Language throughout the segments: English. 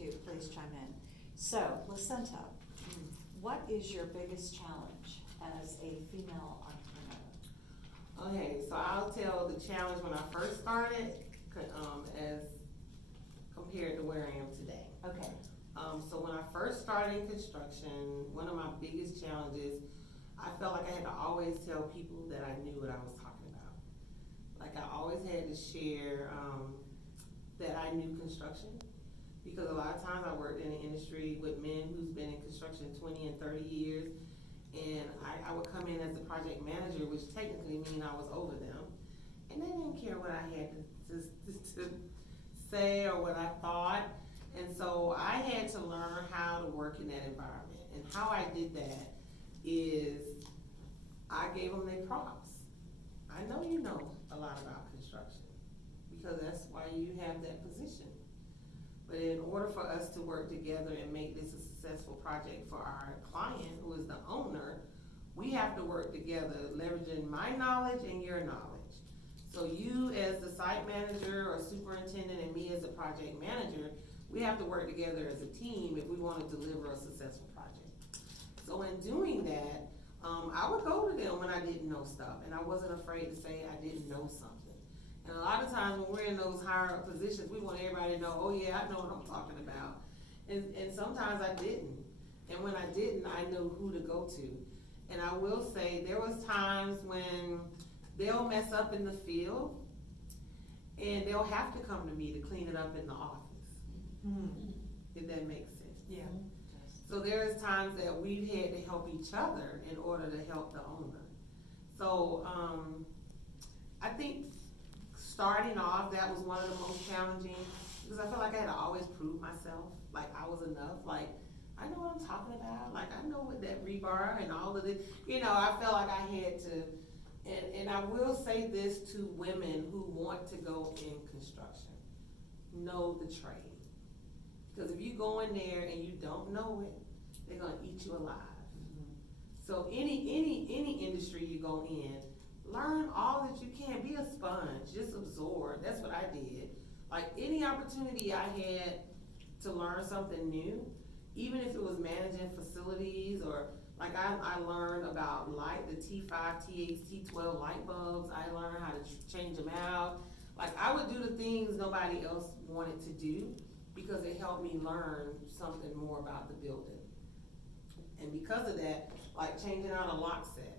too, please chime in. So, Lasenta, what is your biggest challenge as a female entrepreneur? Okay, so I'll tell the challenge when I first started, as compared to where I am today. Okay. So when I first started in construction, one of my biggest challenges, I felt like I had to always tell people that I knew what I was talking about. Like I always had to share that I knew construction, because a lot of times I worked in an industry with men who's been in construction 20 and 30 years, and I would come in as the project manager, which technically mean I was over them, and they didn't care what I had to say or what I thought. And so I had to learn how to work in that environment. And how I did that is I gave them their props. I know you know a lot about construction, because that's why you have that position. But in order for us to work together and make this a successful project for our client, who is the owner, we have to work together, leveraging my knowledge and your knowledge. So you as the site manager or superintendent and me as the project manager, we have to work together as a team if we want to deliver a successful project. So in doing that, I would go to them when I didn't know stuff, and I wasn't afraid to say I didn't know something. And a lot of times when we're in those higher up positions, we want everybody to know, oh yeah, I know what I'm talking about. And sometimes I didn't. And when I didn't, I knew who to go to. And I will say, there was times when they'll mess up in the field, and they'll have to come to me to clean it up in the office. If that makes sense. Yeah. So there's times that we've had to help each other in order to help the owner. So I think starting off, that was one of the most challenging, because I felt like I had to always prove myself, like I was enough, like I know what I'm talking about, like I know what that rebar and all of this, I felt like I had to, and I will say this to women who want to go in construction: know the trade. Because if you go in there and you don't know it, they're gonna eat you alive. So any industry you go in, learn all that you can. Be a sponge, just absorb. That's what I did. Like any opportunity I had to learn something new, even if it was managing facilities, or like I learned about the T5, T8, T12 light bulbs. I learned how to change them out. Like I would do the things nobody else wanted to do, because it helped me learn something more about the building. And because of that, like changing out a lock set,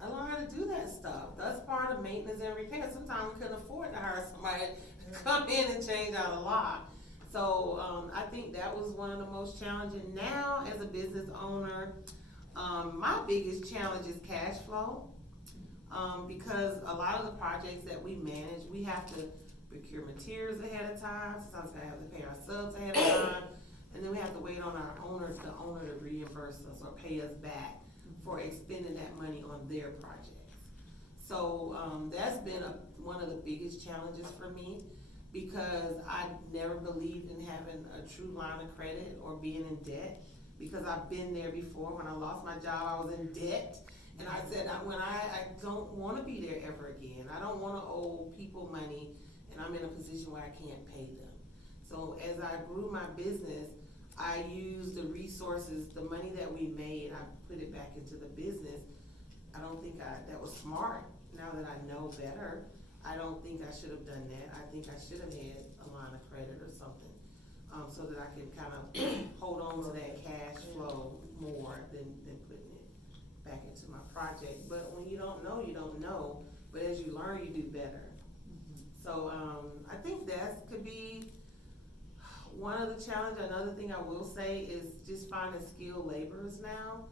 I learned how to do that stuff. That's part of maintenance and repair. Sometimes we couldn't afford to hire somebody to come in and change out a lock. So I think that was one of the most challenging. Now, as a business owner, my biggest challenge is cash flow, because a lot of the projects that we manage, we have to procure materials ahead of time. Sometimes we have to pay our subs ahead of time, and then we have to wait on the owner to reimburse us or pay us back for expending that money on their projects. So that's been one of the biggest challenges for me, because I never believed in having a true line of credit or being in debt, because I've been there before. When I lost my job, I was in debt, and I said I don't want to be there ever again. I don't want to owe people money, and I'm in a position where I can't pay them. So as I grew my business, I used the resources, the money that we made, I put it back into the business. I don't think that was smart. Now that I know better, I don't think I should have done that. I think I should have had a line of credit or something, so that I can kind of hold on to that cash flow more than putting it back into my project. But when you don't know, you don't know. But as you learn, you do better. So I think that could be one of the challenges. Another thing I will say is just finding skilled laborers now,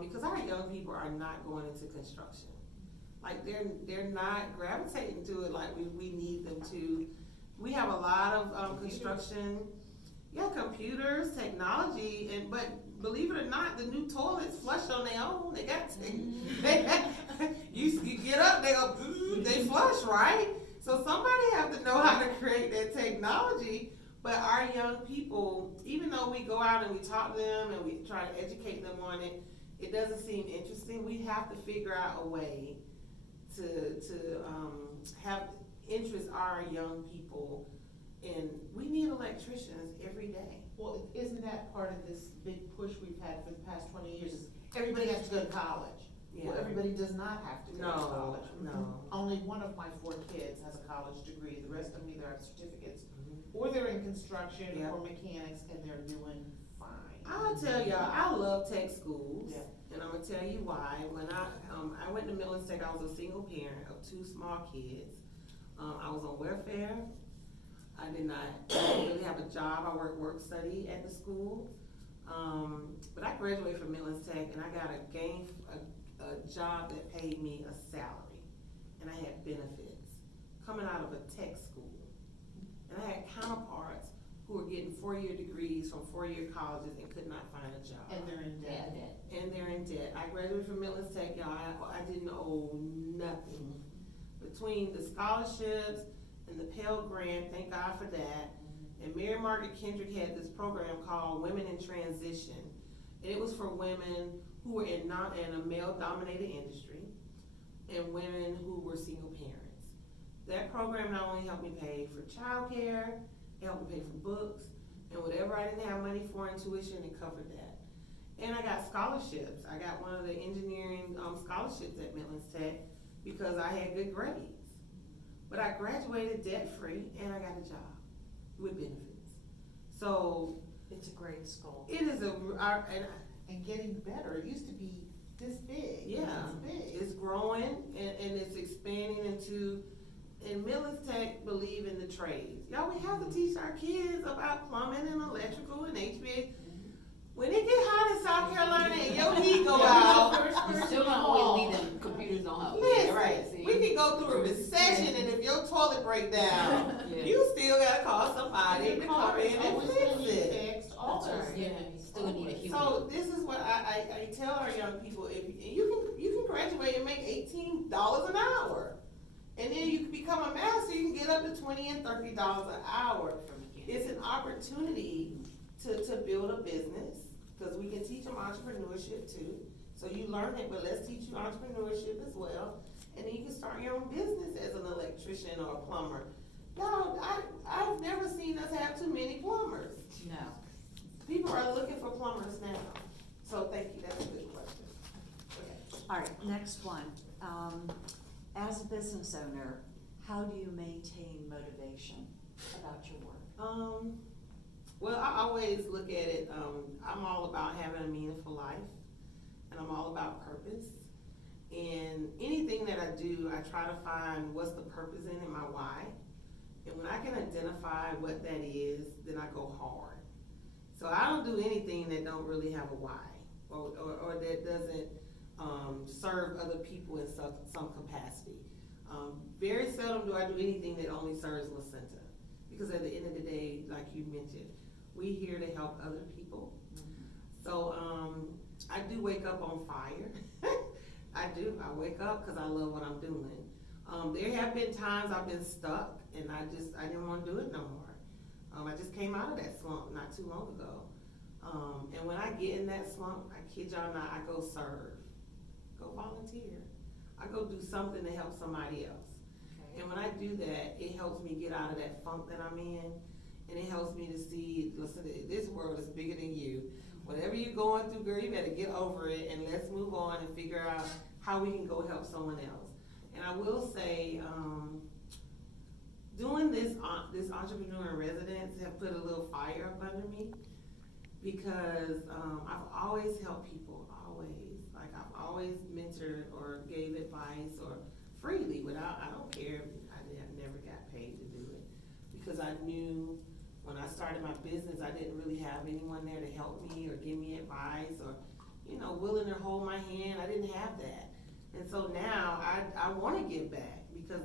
because our young people are not going into construction. Like they're not gravitating to it like we need them to. We have a lot of construction, computers, technology, but believe it or not, the new toilets flush on their own. They got you get up, they go, they flush, right? So somebody have to know how to create that technology. But our young people, even though we go out and we talk to them and we try to educate them on it, it doesn't seem interesting. We have to figure out a way to have interest our young people And we need electricians every day. Well, isn't that part of this big push we've had for the past 20 years is everybody has to go to college? Yeah. Well, everybody does not have to go to No, college. no. Only one of my 4 kids has a college degree, the rest of them either have certificates, Mhm. or they're in construction Yeah. or mechanics, and they're doing fine. I'll tell y'all, I love tech schools, Yeah. and I'm gonna tell you why. When I went to Midlands Tech, I was a single parent of 2 small kids. I was on welfare. I didn't really have a job. I worked work study at the school. But I graduated from Midlands Tech, and I got a job that paid me a salary, and I had benefits coming out of a tech school. And I had counterparts who were getting 4-year degrees from 4-year colleges and could not find a job. And they're in debt. And they're in debt. I graduated from Midlands Tech, y'all, I didn't owe nothing. Between the scholarships and the Pell Grant, thank God for that, and Mary Margaret Kendrick had this program called Women in Transition. And it was for women who were in a male-dominated industry and women who were single parents. That program not only helped me pay for childcare, it helped me pay for books, and whatever I didn't have money for in tuition, it covered that. And I got scholarships. I got one of the engineering scholarships at Midlands Tech because I had good grades. But I graduated debt-free and I got a job with benefits. So It's a great school. it is And getting better. It used to be this big. yeah, It's big. it's growing and it's expanding into, and Midlands Tech believe in the trades. Y'all, we have to teach our kids about plumbing and electrical and HVAC. When it get hot in South Carolina and your heat go out, You still don't always need them computers on help. listen, we can go through a recession and if your toilet break down, Yeah. you still gotta call somebody to The come car is in and always fix gonna need it. fixed, all That's those right. Yeah, things. you still need a human. So this is what I tell our young people, if you can graduate and make $18 an hour. And then you can become a master, you can get up to $20 and $30 an hour. It's an opportunity to build a business, because we can teach them entrepreneurship too. So you learn it, but let's teach you entrepreneurship as well. And then you can start your own business as an electrician or a plumber. Y'all, I've never seen us have too many plumbers. No. People are looking for plumbers now. So thank you, that's a good question. Okay. All right, next one. As a business owner, how do you maintain motivation about your work? Well, I always look at it, I'm all about having a meaningful life, and I'm all about purpose. And anything that I do, I try to find what's the purpose in it, my why. And when I can identify what that is, then I go hard. So I don't do anything that don't really have a why, or that doesn't serve other people in some capacity. Very seldom do I do anything that only serves Lasenta, because at the end of the day, like you mentioned, we here to help other people. So I do wake up on fire. I do. I wake up because I love what I'm doing. There have been times I've been stuck and I didn't want to do it no more. I just came out of that slump not too long ago. And when I get in that slump, I kid y'all not, I go serve, go volunteer. I go do something to help somebody else. Okay. And when I do that, it helps me get out of that funk that I'm in. And it helps me to see, listen, this world is bigger than you. Whatever you're going through, girl, you better get over it and let's move on and figure out how we can go help someone else. And I will say, doing this entrepreneur in residence have put a little fire up under me, because I've always helped people, always. Like I've always mentored or gave advice or freely without, I don't care, I never got paid to do it. Because I knew when I started my business, I didn't really have anyone there to help me or give me advice or, willing to hold my hand. I didn't have that. And so now I want to give back, because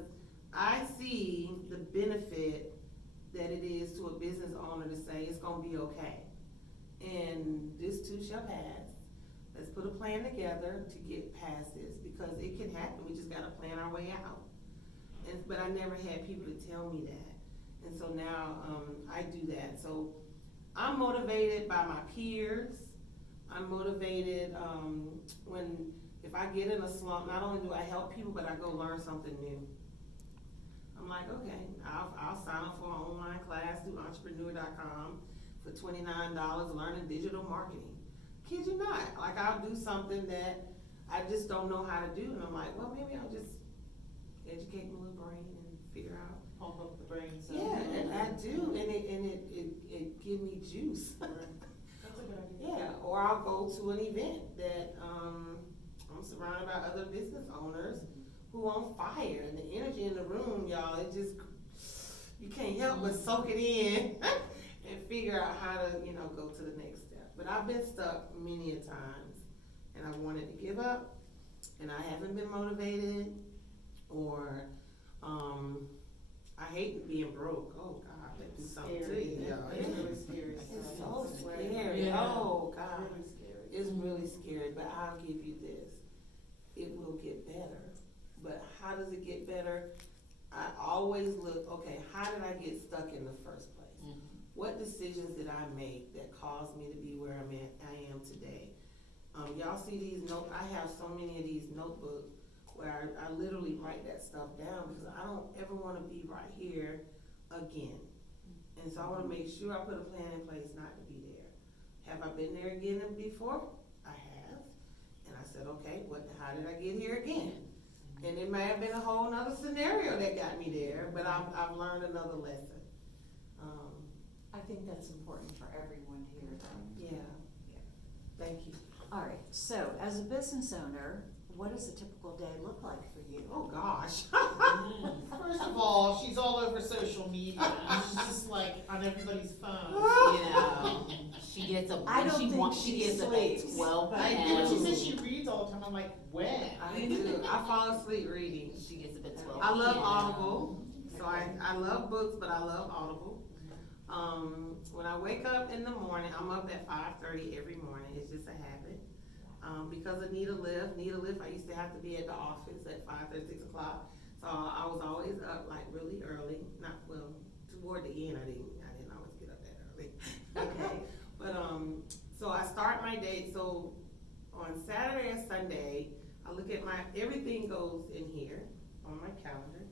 I see the benefit that it is to a business owner to say it's gonna be okay. And this too shall pass. Let's put a plan together to get past this, because it can happen. We just gotta plan our way out. But I never had people to tell me that. And so now I do that. So I'm motivated by my peers. I'm motivated if I get in a slump, not only do I help people, but I go learn something new. I'm like, okay, I'll sign up for an online class through entrepreneur.com for $29, learning digital marketing. Kid you not, like I'll do something that I just don't know how to do, and I'm like, well, maybe I'll just educate my little brain and figure out. Pump up the brain cells. Yeah, and I do, and it give me juice. That's a good idea. Yeah, or I'll go to an event that, I'm surrounded by other business owners who on fire, and the energy in the room, y'all, it just, you can't help but soak it in and figure out how to, go to the next step. But I've been stuck many a times, and I wanted to give up, and I haven't been motivated, or, I hate being broke. Oh God, that do something to you. It's really scary. It's so It's scary. Yeah. Oh God, Really scary. it's really scary. But I'll give you this: it will get better. But how does it get better? I always look. Okay, how did I get stuck in the first place? Mhm. What decisions did I make that caused me to be where I am today? Y'all see these notes? I have so many of these notebooks where I literally write that stuff down because I don't ever want to be right here again. And so I want to make sure I put a plan in place not to be there. Have I been there again before? I have. And I said, okay, how did I get here again? And it may have been a whole nother scenario that got me there, but I've learned another lesson. I think that's important for everyone to hear though. Yeah. Thank you. All right, so as a business owner, what does a typical day look like for you? Oh, gosh. First of all, she's all over social media. She's just like on everybody's phone. You know, she gets up, I when don't she think wants, she she gets up sleeps, at 12 but- I p.m. do. When she says she reads all the time, I'm like, when? I do. I fall asleep reading. She gets up at 12 I love p.m. Audible, so I love books, but I love Audible. When I wake up in the morning, I'm up at 5:30 every morning. It's just a habit. Because of Need a Lift, I used to have to be at the office at 5:30, 6 o'clock. So I was always up like really early. Toward the end, I didn't always get up that early. Okay. But so I start my day. So on Saturday and Sunday, I look at everything goes in here on my calendar.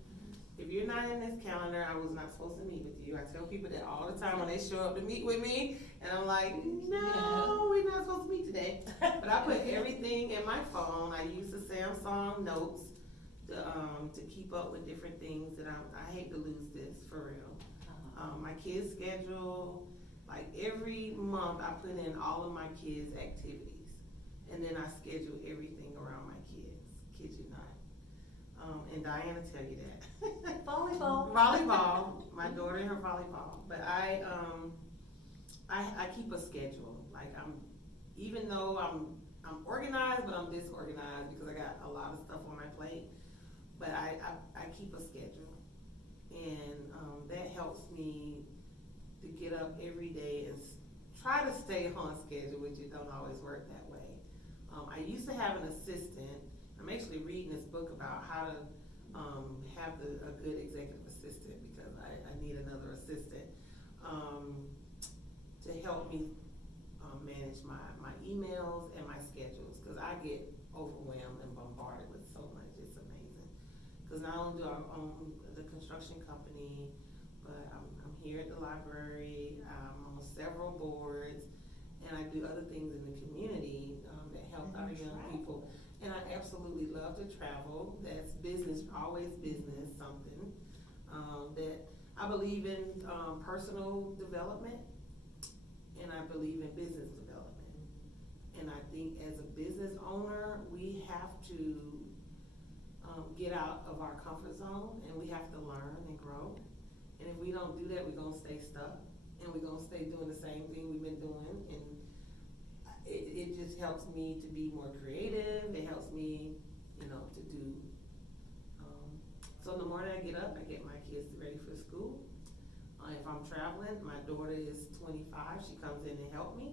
If you're not in this calendar, I was not supposed to meet with you. I tell people that all the time when they show up to meet with me, and I'm like, no, we're not supposed to meet today. But I put everything in my phone. I use the Samsung Notes to keep up with different things that I hate to lose this, for real. My kids' schedule, like every month I put in all of my kids' activities, and then I schedule everything around my kids. Kid you not. And Diana tell you that. Volleyball. Volleyball, my daughter and her volleyball. But I keep a schedule. Like even though I'm organized, but I'm disorganized because I got a lot of stuff on my plate. But I keep a schedule, and that helps me to get up every day and try to stay on schedule, which it don't always work that way. I used to have an assistant. I'm actually reading this book about how to have a good executive assistant because I need another assistant to help me manage my emails and my schedules because I get overwhelmed and bombarded with so much. It's amazing. Because not only do I own the construction company, but I'm here at the library, I'm on several boards, and I do other things in the community that help our young people. And I absolutely love to travel. That's business, always business, something. That I believe in personal development, and I believe in business development. And I think as a business owner, we have to get out of our comfort zone, and we have to learn and grow. And if we don't do that, we're gonna stay stuck, and we're gonna stay doing the same thing we've been doing. And it just helps me to be more creative. It helps me, to do. So in the morning I get up, I get my kids ready for school. If I'm traveling, my daughter is 25. She comes in and help me.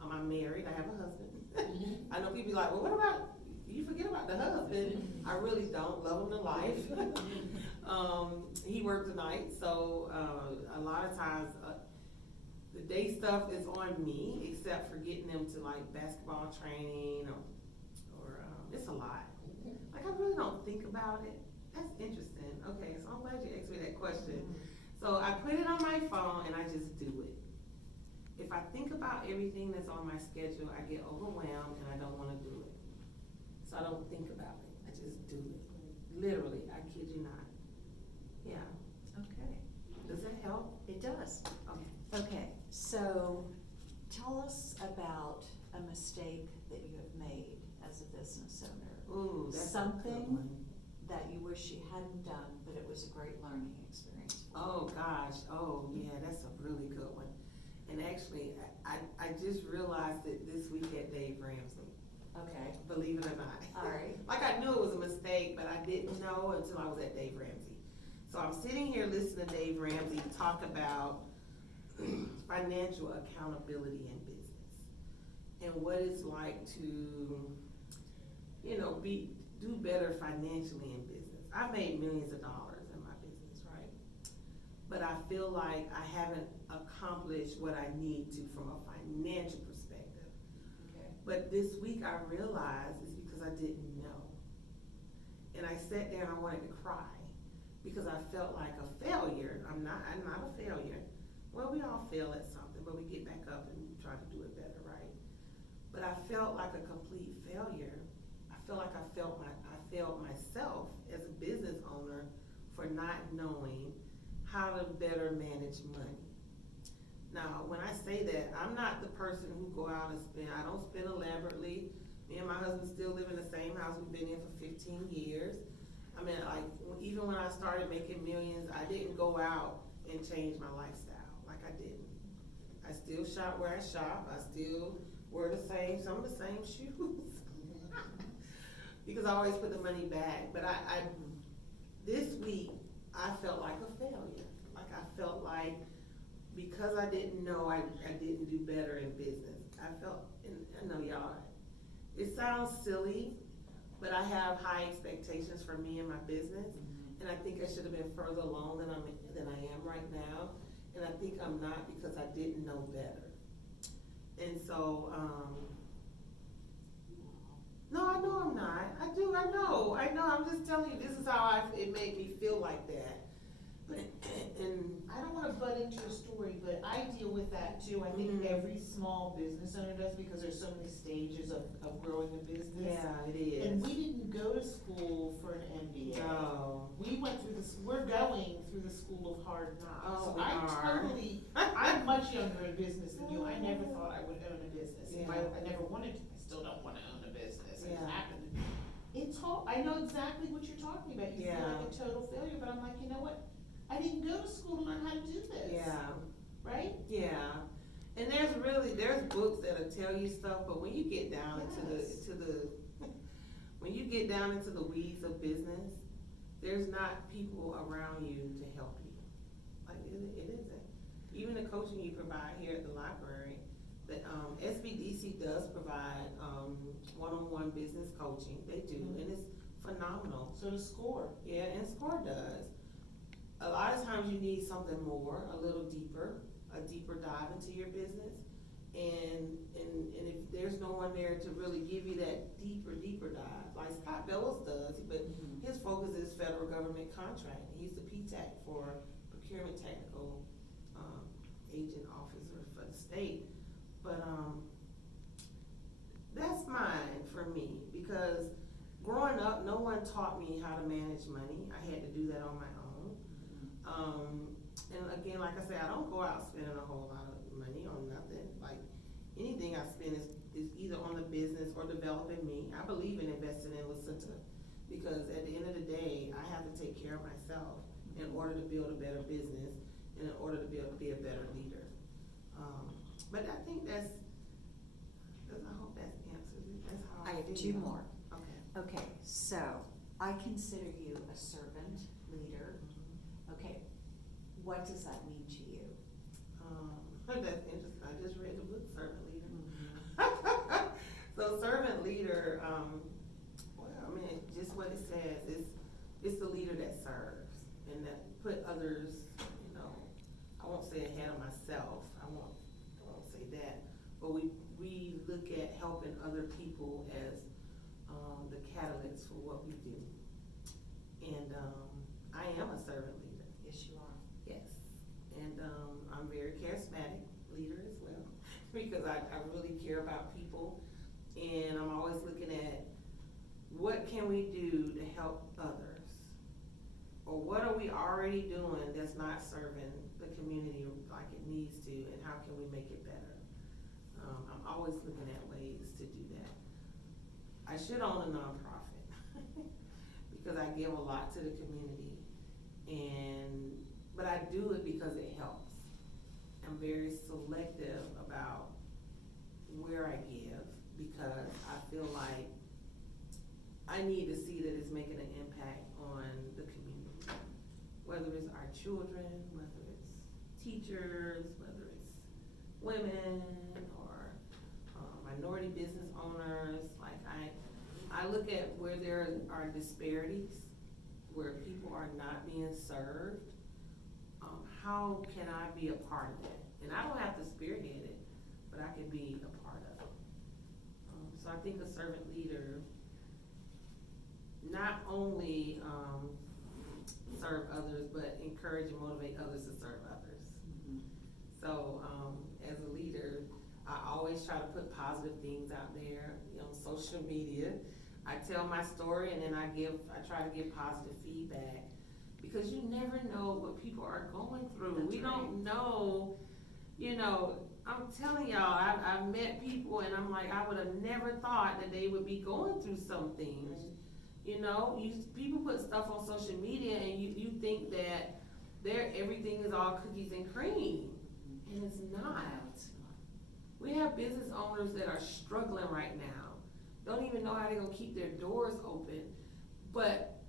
I'm married. I have a husband. I know people be like, well, what about, you forget about the husband. I really don't. Love him to life. He works the night, so a lot of times the day stuff is on me, except for getting them to like basketball training or it's a lot. Like I really don't think about it. That's interesting. Okay, so I'm glad you asked me that question. So I put it on my phone and I just do it. If I think about everything that's on my schedule, I get overwhelmed and I don't wanna do it. So I don't think about it, I just do it. Literally, I kid you not. Yeah, Okay, does that help? it does. Okay. Okay, so tell us about a mistake that you have made as a business owner. Ooh, that's a good Something one. that you wish you hadn't done, but it was a great learning experience for you. Oh, gosh, oh, yeah, that's a really good one. And actually, I just realized it this week at Dave Ramsey, Okay, believe it or not. all right. Like I knew it was a mistake, but I didn't know until I was at Dave Ramsey. So I'm sitting here listening to Dave Ramsey talk about financial accountability in business and what it's like to, you know, do better financially in business. I've made millions of dollars in my business, right? But I feel like I haven't accomplished what I need to from a financial perspective. Okay. But this week I realized it's because I didn't know. And I sat there and I wanted to cry because I felt like a failure. I'm not a failure. Well, we all fail at something, but we get back up and try to do it better, right? But I felt like a complete failure. I feel like I failed myself as a business owner for not knowing how to better manage money. Now, when I say that, I'm not the person who go out and spend. I don't spend elaborately. Me and my husband still live in the same house we've been in for 15 years. I mean, like, even when I started making millions, I didn't go out and change my lifestyle. Like, I didn't. I still shop where I shop. I still wear some of the same shoes. Because I always put the money back. But this week, I felt like a failure. Like, I felt like because I didn't know, I didn't do better in business. I know y'all, it sounds silly, but I have high expectations for me and my business. And I think I should have been further along than I am right now. And I think I'm not because I didn't know better. And so, no, I know I'm not. I know. I'm just telling you, this is how it made me feel like that. And I don't wanna butt into your story, but I deal with that too. I think every small business owner does because there's so many stages of growing a business. yeah, it is. And we didn't go to school for an MBA. No. We went through we're going through the school of hard knocks. Oh, So we are. I'm much younger in business than you. I never thought I would own a business. Yeah. I never wanted to. I still don't wanna own a business. It Yeah. happened. I know exactly what you're talking about. You feel like a total failure, but I'm like, you know what? I didn't go to school to learn how to do this. Yeah. Right? Yeah. And there's books that'll tell you stuff, but when you get down when you get down into the weeds of business, there's not people around you to help you. Like it isn't. Even the coaching you provide here at the library, the SBDC does provide one-on-one business coaching. They do, and it's phenomenal. So to score. Yeah, and SCORE does. A lot of times you need something more, a little deeper, a deeper dive into your business. And if there's no one there to really give you that deeper dive, like Scott Bellows does, but his focus is federal government contracting. He's the PTAC for Procurement Technical Agent Officer for the state. But that's mine for me, because growing up, no one taught me how to manage money. I had to do that on my own. And again, like I said, I don't go out spending a whole lot of money on nothing. Like anything I spend is either on the business or developing me. I believe in investing in Lasenta because at the end of the day, I have to take care of myself in order to build a better business and in order to be a better leader. But I think I hope that answers it. That's how I have feel. 2 more. Okay. Okay, so I consider you a servant leader. Okay, what does that mean to you? That's interesting. I just read the book, Servant Leader. So servant leader, well, I mean, just what it says, it's the leader that serves and that put others, you know, I won't say ahead of myself, I won't say that, but we look at helping other people as the catalyst for what we do. And I am a servant leader. Yes, you are. Yes, and I'm very charismatic leader as well, because I really care about people, and I'm always looking at what can we do to help others, or what are we already doing that's not serving the community like it needs to, and how can we make it better? I'm always looking at ways to do that. I should own a nonprofit because I give a lot to the community, but I do it because it helps. I'm very selective about where I give, because I feel like I need to see that it's making an impact on the community, whether it's our children, whether it's teachers, whether it's women, or minority business owners. Like I look at where there are disparities, where people are not being served. How can I be a part of it? And I don't have to spearhead it, but I can be a part of it. So I think a servant leader not only serve others, but encourage and motivate others to serve others. So as a leader, I always try to put positive things out there, on social media. I tell my story, and then I try to give positive feedback, because you never know what people are going through. That's we right. don't know, I'm telling y'all, I've met people, and I'm like, I would have never thought that they would be going through some things. People put stuff on social media, and you think that everything is all cookies and cream, and it's not. We have business owners that are struggling right now, don't even know how they're gonna keep their doors open, but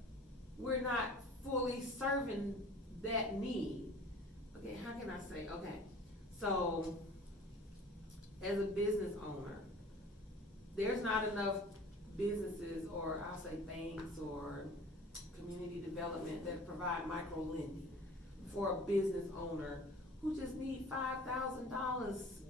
we're not fully serving that need. Okay, how can I say? Okay, so as a business owner, there's not enough businesses, or I'll say banks or community development, that provide micro lending for a business owner who just need $5,000